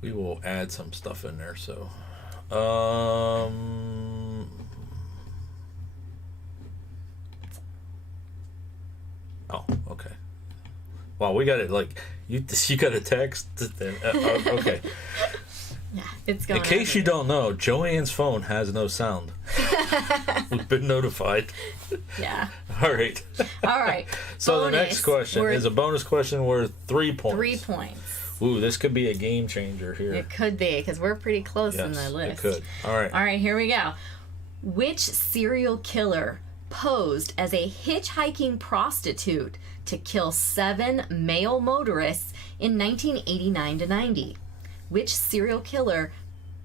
We will add some stuff in there. So, oh, okay. Wow, we got it. Like you got a text. Okay. Yeah, it's going In case you don't know, Joanne's phone has no sound. We've been notified. Yeah. All right. All right. So Bonus. the next question is a bonus question worth 3 points. 3 points. Ooh, this could be a game changer here. It could be, because we're pretty close in the Yes, list. it could. All right. All right, here we go. Which serial killer posed as a hitchhiking prostitute to kill 7 male motorists in 1989 to 90? Which serial killer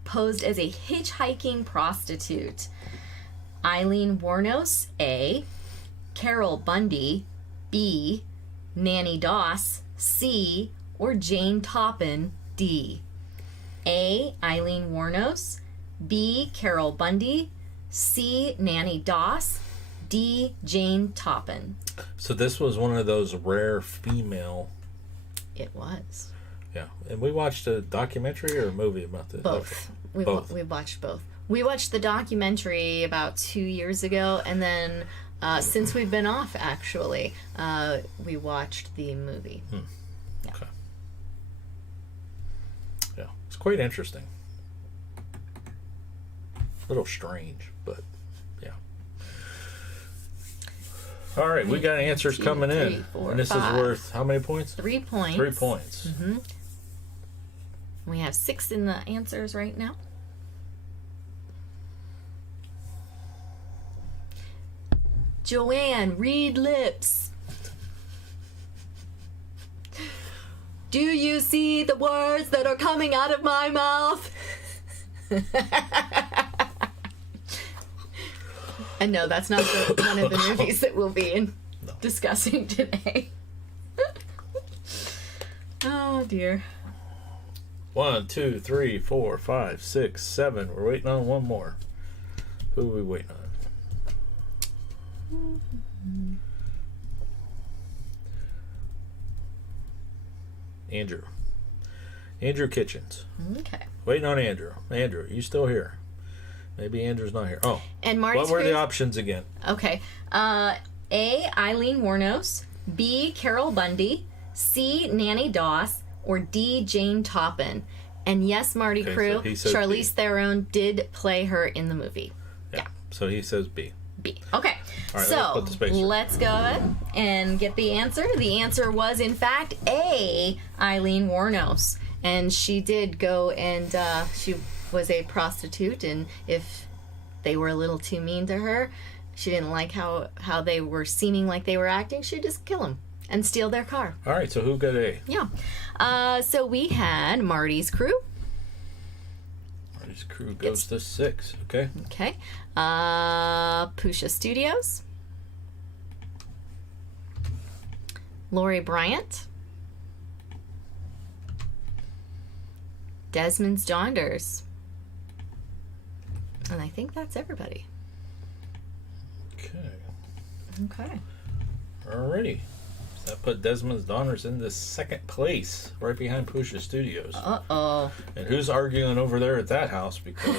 posed as a hitchhiking prostitute? Eileen Wuornos, A. Carol Bundy, B. Nanny Doss, C. Or Jane Toppin, D. A. Eileen Wuornos, B. Carol Bundy, C. Nanny Doss, D. Jane Toppin. So this was one of those rare female. It was. Yeah. And we watched a documentary or a movie about this? Both. Both. We watched both. We watched the documentary about 2 years ago, and then since we've been off, actually, we watched the movie. Yeah. Okay. Yeah. It's quite interesting. A little strange, but yeah. All right, we got answers coming in. 3, 4, and this 5. is worth how many points? 3 points. 3 points. Mm-hmm. We have 6 in the answers right now. Joanne, read lips. Do you see the words that are coming out of my mouth? And no, that's not one of the movies that we'll be discussing today. Oh dear. 1, 2, 3, 4, 5, 6, 7. We're waiting on one more. Who are we waiting on? Andrew Kitchens. Okay. Waiting on Andrew. Andrew, you still here? Maybe Andrew's not here. Oh. And Marty's what were the options again? Okay. A. Eileen Wuornos, B. Carol Bundy, C. Nanny Doss, or D. Jane Toppin. And yes, Marty Crew, so Charlize Theron did play her in the movie. Yeah. So he says B. B. Okay. All right, so let's go ahead and get the answer. The answer was, in fact, A. Eileen Wuornos. And she did go and she was a prostitute. And if they were a little too mean to her, she didn't like how they were seeming like they were acting, she'd just kill them and steal their car. All right, so who got A? Yeah. So we had Marty's Crew. Marty's Crew goes to 6. Okay. Okay. Pusha Studios. Lori Bryant. Desmond's Donders. And I think that's everybody. Okay. Okay. Alrighty. So that put Desmond's Donders in the 2nd place, right behind Pusha Studios. Uh-oh. And who's arguing over there at that house? Because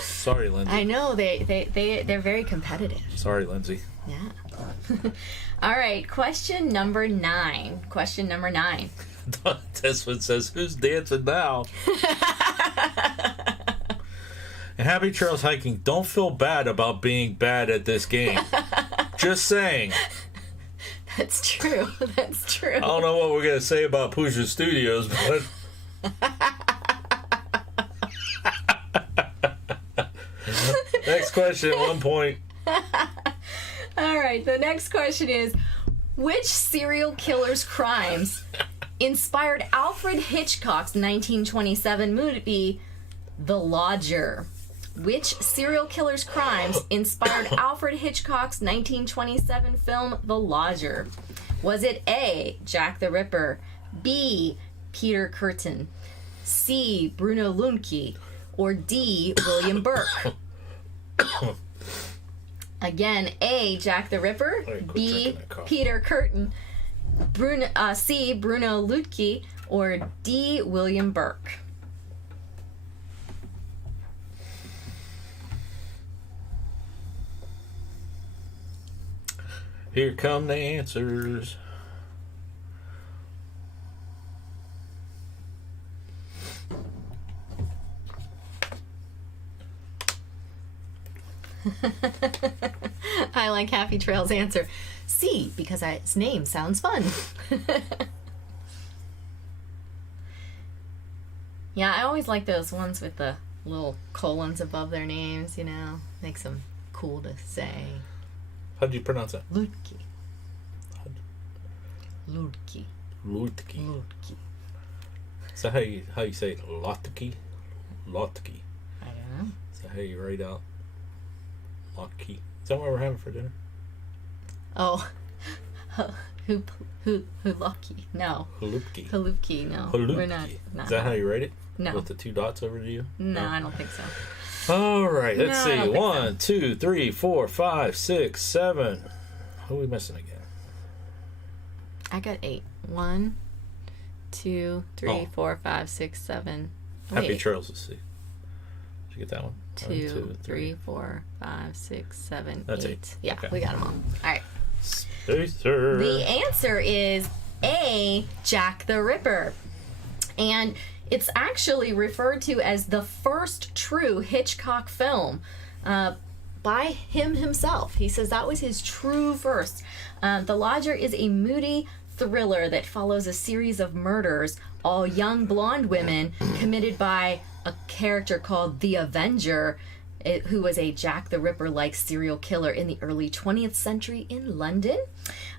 sorry, Lindsay. I know they're very competitive. Sorry, Lindsay. Yeah. All right. Question number 9. Desmond says, "Who's dancing now?" And Happy Trails Hiking, don't feel bad about being bad at this game. Just saying. That's true. That's true. I don't know what we're going to say about Pusha Studios, but... Next question, 1 point. All right, the next question is, which serial killer's crimes inspired Alfred Hitchcock's 1927 movie, The Lodger? Which serial killer's crimes inspired Alfred Hitchcock's 1927 film, The Lodger? Was it A, Jack the Ripper, B, Peter Curtin, C, Bruno Lundke, or D, William Burke? Again, A, Jack the Ripper, B, Peter Curtin, C, Bruno Lundke, or D, William Burke? Here come the answers. I like Happy Trail's answer. C, because his name sounds fun. Yeah, I always like those ones with the little colons above their names, you know. Makes them cool to say. How do you pronounce that? Lutki. Lutki. Lutki. Lutki. Is that how you say it? Lotki? Lotki. I don't know. Is that how you write out Lotki? Is that what we're having for dinner? Oh. Hulupki. No. Halupki. Halupki, no. Halupki. We're not. Is that how you write it? No. With the 2 dots over to you? No, I don't think so. All right, let's No, I see. don't think 1, 2, 3, 4, 5, 6, 7. Who are we missing again? I got 8. 1, 2, 3, 4, 5, 6, 7. Happy Wait. Trails, let's see. Did you get that one? 2, 3, 4, 5, 6, 7, That's 8. 8. Yeah, Okay. we got them all. All right. Spacer. The answer is A, Jack the Ripper. And it's actually referred to as the first true Hitchcock film by him himself. He says that was his true first. The Lodger is a moody thriller that follows a series of murders, all young blonde women, committed by a character called the Avenger, who was a Jack the Ripper-like serial killer in the early 20th century in London.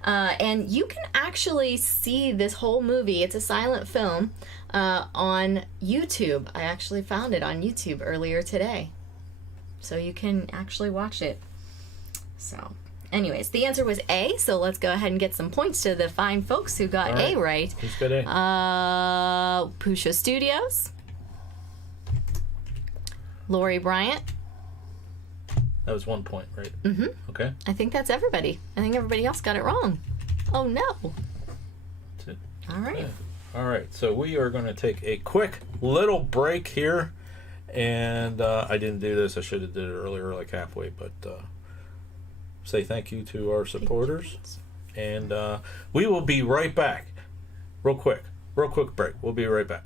And you can actually see this whole movie, it's a silent film, on YouTube. I actually found it on YouTube earlier today. So you can actually watch it. So, anyways, the answer was A, so let's go ahead and get some points to the fine folks who got A right. Who's got A? Pusha Studios, Lori Bryant. That was 1 point, right? Mm-hmm. Okay. I think that's everybody. I think everybody else got it wrong. Oh, no. That's it. All right. Yeah. All right, so we are going to take a quick little break here. And I didn't do this. I should have did it earlier, like halfway. But say thank you to our supporters. And we will be right back. Real quick break. We'll be right back.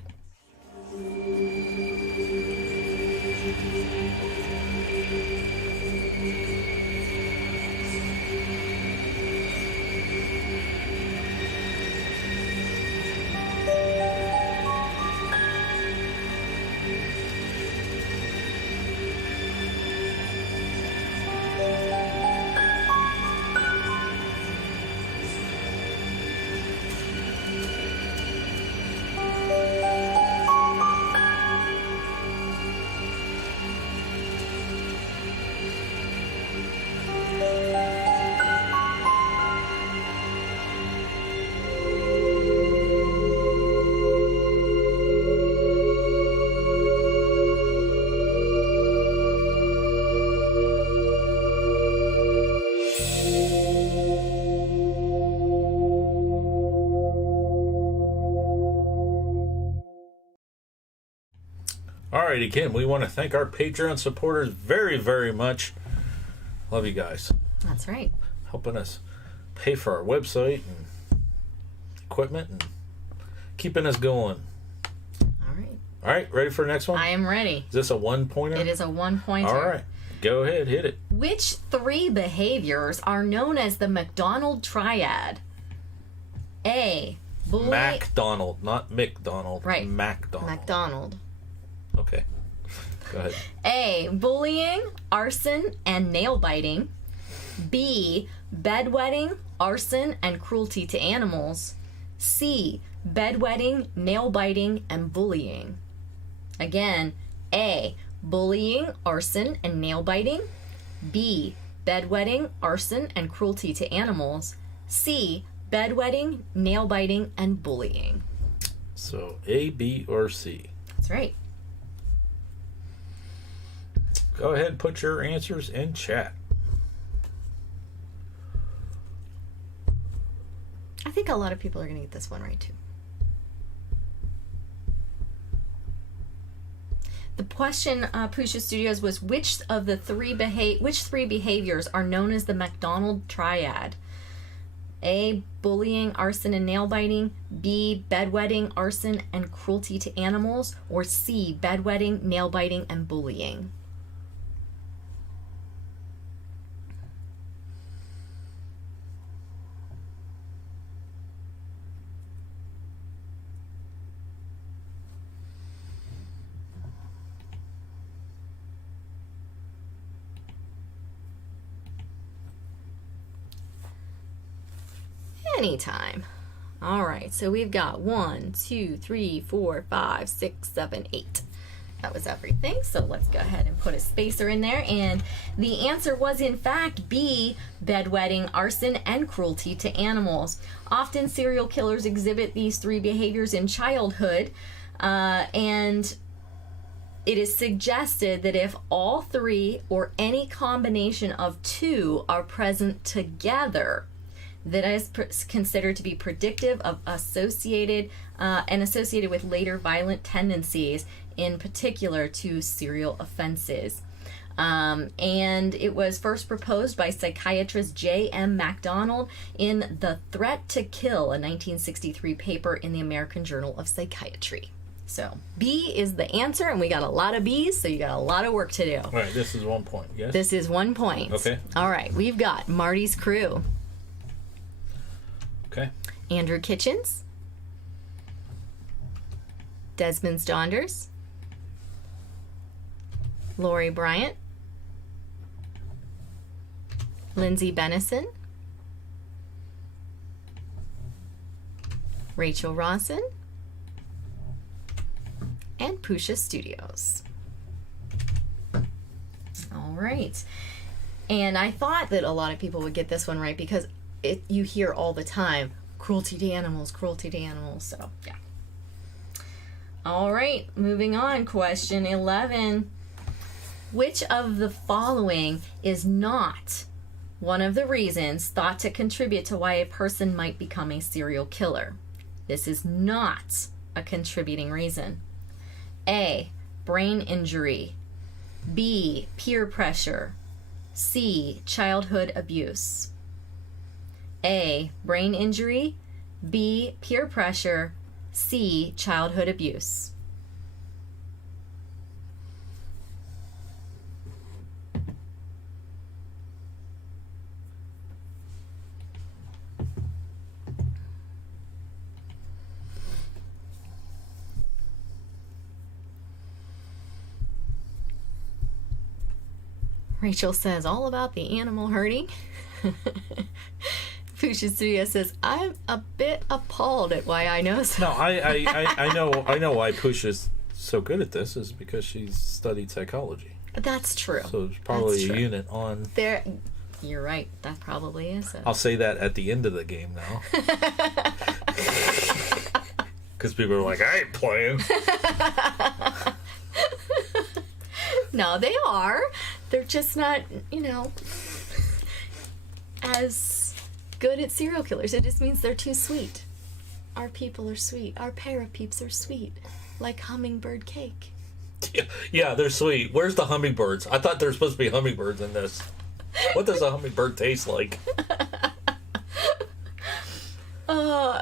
All right, again, we want to thank our Patreon supporters very, very much. Love you guys. That's right. Helping us pay for our website and equipment and keeping us going. All right. All right, ready for the next one? I am ready. Is this a 1-pointer? It is a 1-pointer. All right, go ahead, hit it. Which 3 behaviors are known as the McDonald Triad? A. Bullying. MacDonald, not McDonald. Right. MacDonald. McDonald. Okay. Go ahead. A. Bullying, arson, and nail biting. B. Bedwetting, arson, and cruelty to animals. C. Bedwetting, nail biting, and bullying. Again, A. Bullying, arson, and nail biting. B. Bedwetting, arson, and cruelty to animals. C. Bedwetting, nail biting, and bullying. So A, B, or C. That's right. Go ahead, put your answers in chat. I think a lot of people are going to get this one right too. The question, Pusha Studios, was which 3 behaviors are known as the McDonald Triad? A. Bullying, arson, and nail biting. B. Bedwetting, arson, and cruelty to animals. Or C. Bedwetting, nail biting, and bullying. anytime. All right, so we've got 1, 2, 3, 4, 5, 6, 7, 8. That was everything, so let's go ahead and put a spacer in there. And the answer was, in fact, B, bedwetting, arson, and cruelty to animals. Often serial killers exhibit these three behaviors in childhood, and it is suggested that if all three or any combination of two are present together, that is considered to be predictive of associated with later violent tendencies, in particular to serial offenses. And it was first proposed by psychiatrist J.M. MacDonald in The Threat to Kill, a 1963 paper in the American Journal of Psychiatry. So B is the answer, and we got a lot of B's, so you got a lot of work to do. All right, this is 1 point, yes? This is 1 point. Okay. All right, we've got Marty's Crew. Okay. Andrew Kitchens. Desmond's Donders. Lori Bryant. Lindsay Benison. Rachel Rawson. And Pusha Studios. All right. And I thought that a lot of people would get this one right because you hear all the time, cruelty to animals, so yeah. All right, moving on, question 11. Which of the following is not one of the reasons thought to contribute to why a person might become a serial killer? This is not a contributing reason. A, brain injury. B, peer pressure. C, childhood abuse. A, brain injury. B, peer pressure. C, childhood abuse. Rachel says all about the animal herding. Pusha Studio says, I'm a bit appalled at why I know so. No, I know why Pusha's so good at this is because she's studied psychology. That's true. So there's probably a unit on there. You're right. That probably is it. I'll say that at the end of the game now. Because people are like, I ain't playing. No, they are. They're just not, as good at serial killers. It just means they're too sweet. Our people are sweet. Our parapeeps are sweet. Like hummingbird cake. Yeah, they're sweet. Where's the hummingbirds? I thought there were supposed to be hummingbirds in this. What does a hummingbird taste like?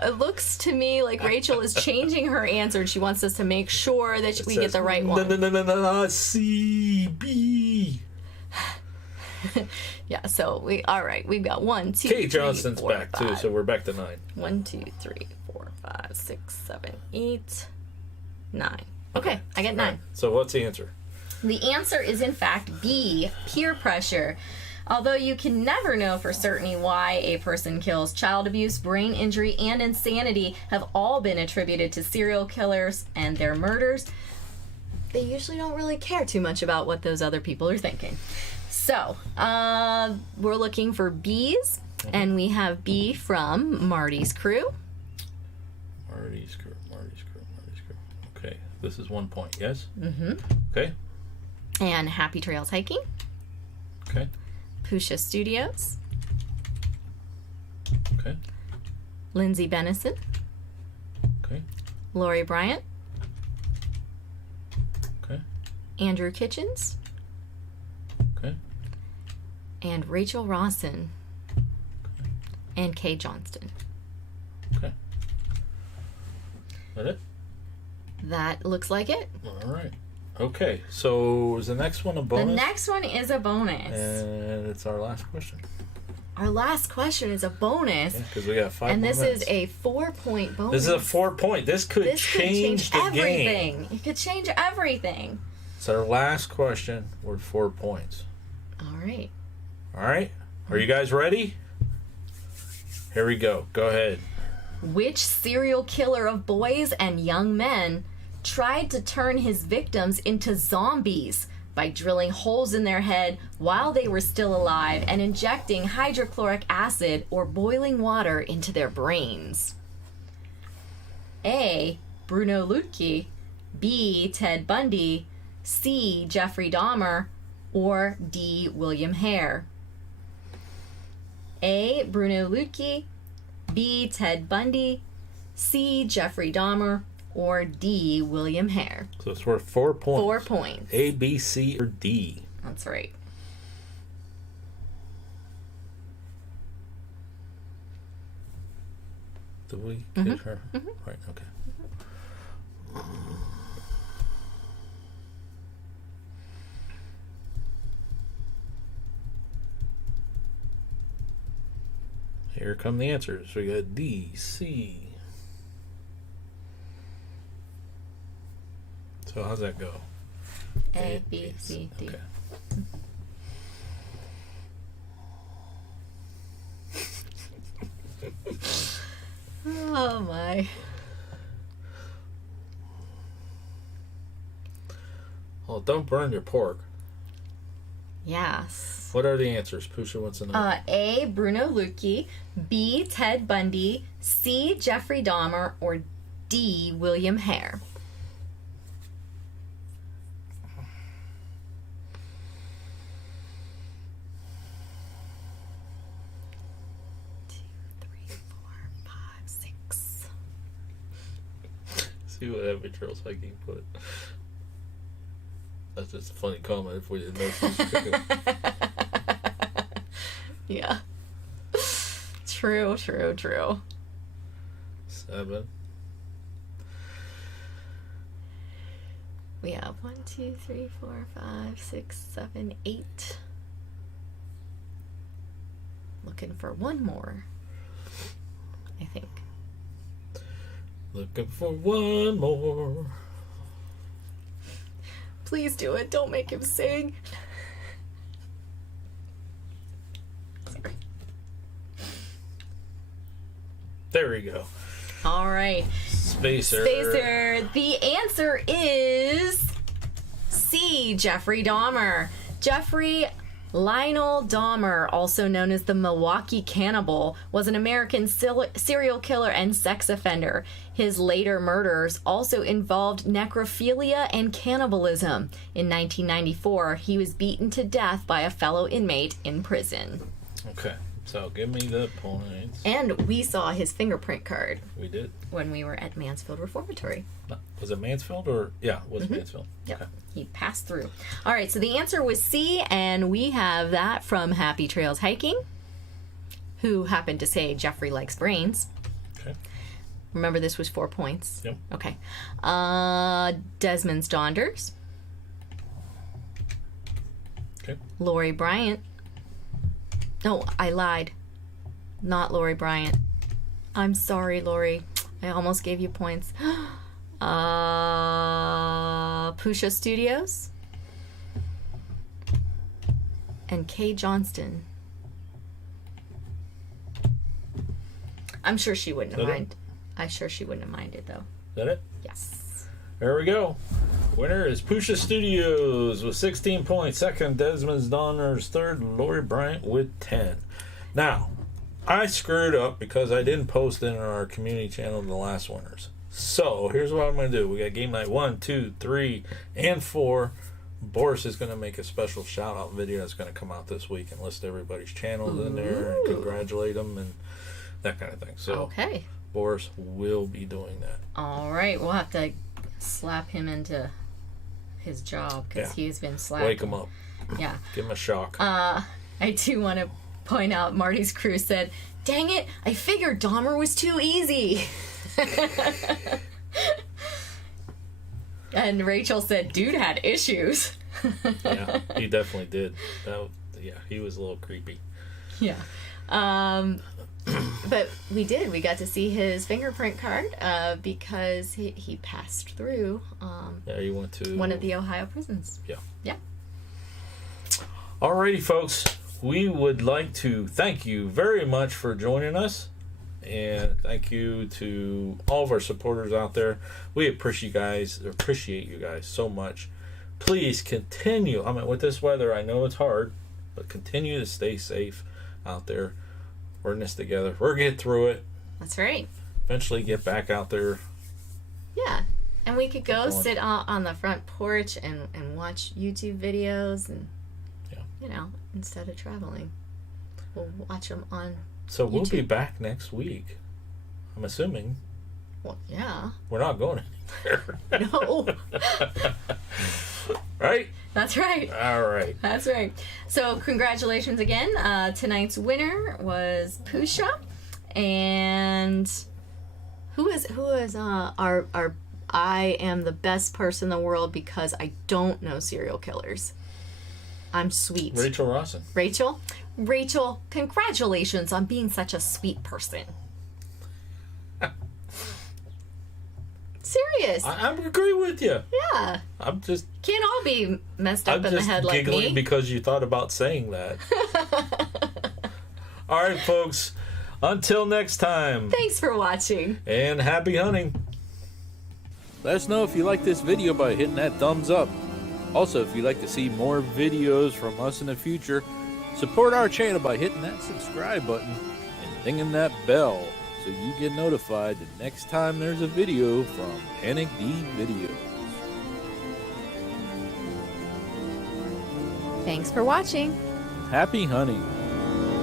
It looks to me like Rachel is changing her answer, and she wants us to make sure that we get the right one. No, C, B. Yeah, so we've got 1, 2, Kate 3, Johnston's 4, back 5. too, so we're back to 9. 1, 2, 3, 4, 5, 6, 7, 8, 9. Okay, I get 9. Right. So what's the answer? The answer is in fact B, peer pressure. Although you can never know for certain why a person kills, child abuse, brain injury, and insanity have all been attributed to serial killers and their murders. They usually don't really care too much about what those other people are thinking. So, we're looking for B's, and we have B from Marty's Crew. Marty's Crew. Okay, this is 1 point, yes? Mm-hmm. Okay. And Happy Trails Hiking. Okay. Pusha Studios. Okay. Lindsay Benison. Okay. Lori Bryant. Okay. Andrew Kitchens. Okay. And Rachel Rawson. Okay. And Kay Johnston. Okay. That it? That looks like it. All right. Okay, so is the next one a bonus? The next one is a bonus. And it's our last question. Our last question is a bonus. Yeah, because we got 5 and more this minutes. is a 4-point bonus. This is a 4-point. This could change the everything. game. It could change everything. It's our last question worth 4 points. All right. All right. Are you guys ready? Here we go. Go ahead. Which serial killer of boys and young men tried to turn his victims into zombies by drilling holes in their head while they were still alive and injecting hydrochloric acid or boiling water into their brains? A. Bruno Lutke, B. Ted Bundy, C. Jeffrey Dahmer, or D. William Hare? A. Bruno Lutke, B. Ted Bundy, C. Jeffrey Dahmer, or D. William Hare? So it's worth 4 points. 4 points. A, B, C, or D. That's right. Did we get her? Right, okay. Here come the answers. We got D, C. So how's that go? A, B, C, D. Okay. Oh my. Well, don't burn your pork. Yes. What are the answers? Pusha, what's the number? A. Bruno Lutke, B. Ted Bundy, C. Jeffrey Dahmer, or D. William Hare? See what average Charles Hiking put. That's just a funny comment if we didn't know she was picking. Yeah. True. 7. We have 1, 2, 3, 4, 5, 6, 7, 8. Looking for one more, I think. Looking for one more. Please do it. Don't make him sing. Sorry. There we go. All right. Spacer. The answer is C. Jeffrey Dahmer. Jeffrey Lionel Dahmer, also known as the Milwaukee Cannibal, was an American serial killer and sex offender. His later murders also involved necrophilia and cannibalism. In 1994, he was beaten to death by a fellow inmate in prison. Okay, so give me the points. And we saw his fingerprint card We did. when we were at Mansfield Reformatory. Was it Mansfield or? Yeah, it was Mansfield. Yep. Okay. He passed through. All right, so the answer was C, and we have that from Happy Trails Hiking, who happened to say Jeffrey likes brains. Okay. Remember, this was 4 points. Yep. Okay. Desmond's Donders. Okay. Lori Bryant. No, I lied. Not Bryant. I'm sorry, Lori. I almost gave you points. Pusha Studios. And Kay Johnston. I'm sure she wouldn't have minded. I'm sure she wouldn't have minded, though. Is that it? Yes. There we go. Winner is Pusha Studios with 16 points. Second, Desmond's Donders. Third, Lori Bryant with 10. Now, I screwed up because I didn't post in our community channel the last winners. So, here's what I'm going to do. We got game night 1, 2, 3, and 4. Boris is going to make a special shout-out video that's going to come out this week and list everybody's channels in there and congratulate them and that kind of thing. So, Okay. Boris will be doing that. All right. We'll have to slap him into his job because Yeah. he's been slapped. Wake him up. Yeah. Give him a shock. I do want to point out Marty's crew said, "Dang it, I figured Dahmer was too easy." And Rachel said, "Dude had issues." Yeah, he definitely did. He was a little creepy. Yeah. But we did. We got to see his fingerprint card because he passed through Yeah, he went to one of the Ohio prisons. Yeah. Yeah. Alrighty, folks. We would like to thank you very much for joining us. And thank you to all of our supporters out there. We appreciate you guys so much. Please continue. I mean, with this weather, I know it's hard, but continue to stay safe out there. We're in this together. We're getting through it. That's right. Eventually get back out there. Yeah. And we could go sit on the front porch and watch YouTube videos and, you know, instead of traveling. We'll watch them on So we'll YouTube. be back next week. I'm assuming. Well, yeah. We're not going anywhere. No. Right? That's right. All right. That's right. So congratulations again. Tonight's winner was Pusha. And who is our I am the best person in the world because I don't know serial killers. I'm sweet. Rachel Rawson. Rachel, congratulations on being such a sweet person. Serious. I agree with you. Yeah. I'm just Can't all be messed up in the head like giggling me. because you thought about saying that. All right, folks. Until next time. Thanks for watching. And happy hunting. Let us know if you like this video by hitting that thumbs up. Also, if you'd like to see more videos from us in the future, support our channel by hitting that subscribe button and dinging that bell so you get notified the next time there's a video from Panic D Videos. Thanks for watching. Happy hunting.